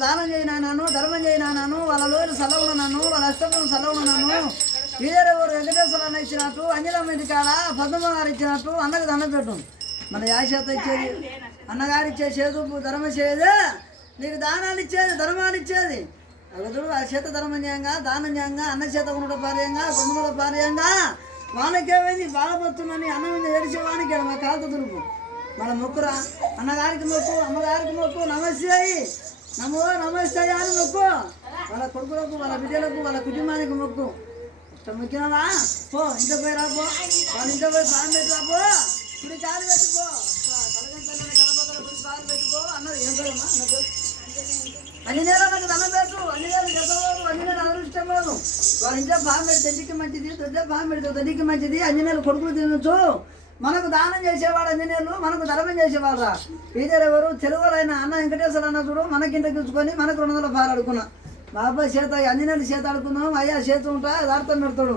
దానం చేయనాను, ధర్మం చేయనాను, వాళ్ళ లోటు సలవున్నాను, వాళ్ళ అష్టమం సలవున్నాను. వీరేవారు వెంకటేశ్వర అన్న ఇచ్చినట్టు, అంజలమ్మ ఇంటి కాడ పద్మగారు ఇచ్చినట్టు అన్నకు దండం పెట్టు. మన యాశత ఇచ్చేది అన్నగారు ఇచ్చే చేదు ధర్మం చేయదు, నీకు దానాలు ఇచ్చేది ధర్మాలు ఇచ్చేది. అగదుడు ఆ చేత ధర్మం చేయంగా, దానం చేయంగా, అన్న చేత కొనుడ పారేయంగా, కొనుగోలు పారేయంగా, వానకేమైంది బాధపడుతుందని అన్నం మీద ఏడిచే వానికి మా కాలుతో తురుపు. మన మొక్కురా, అన్నగారికి మొక్కు, అమ్మగారికి మొక్కు, నమస్తే నమో నమస్తే అని మొక్కు. వాళ్ళ కొడుకులకు, వాళ్ళ బిడ్డలకు, వాళ్ళ కుటుంబానికి మొక్కు. మొక్కినావా పో, ఇంట్లో పోయి రాపో, వాళ్ళ ఇంట్లో పోయి పాలు పెట్టి రాపో, ఇప్పుడు చాలు పెట్టుకో, పాలు పెట్టుకో అన్నది. ఏం పేరమ్మా అన్నది? అన్ని నెలలు నాకు దండం పెట్టు, అన్ని నెలలు చెప్పలేదు, అన్ని నెలలు అదృష్టం లేదు. వాళ్ళ ఇంట్లో పాలు పెడితే తల్లికి మంచిది, దొడ్డ పాలు పెడితే తల్లికి మంచిది. అన్ని నెలలు కొడుకులు తినొచ్చు. మనకు దానం చేసేవాడు అంజనేయులు, మనకు ధర్మం చేసేవాడు. ఇదేరెవరు తెలుగులైన అన్న వెంకటేశ్వర అన్న చూడు, మనకింత కూర్చుకొని మనకు 200 పాలు అడుకున్నా. బాబాయ్ చేత అంజనేయులు చేత అడుకుందాం, అయ్యా చేత ఉంటా అర్థం పెడతాడు.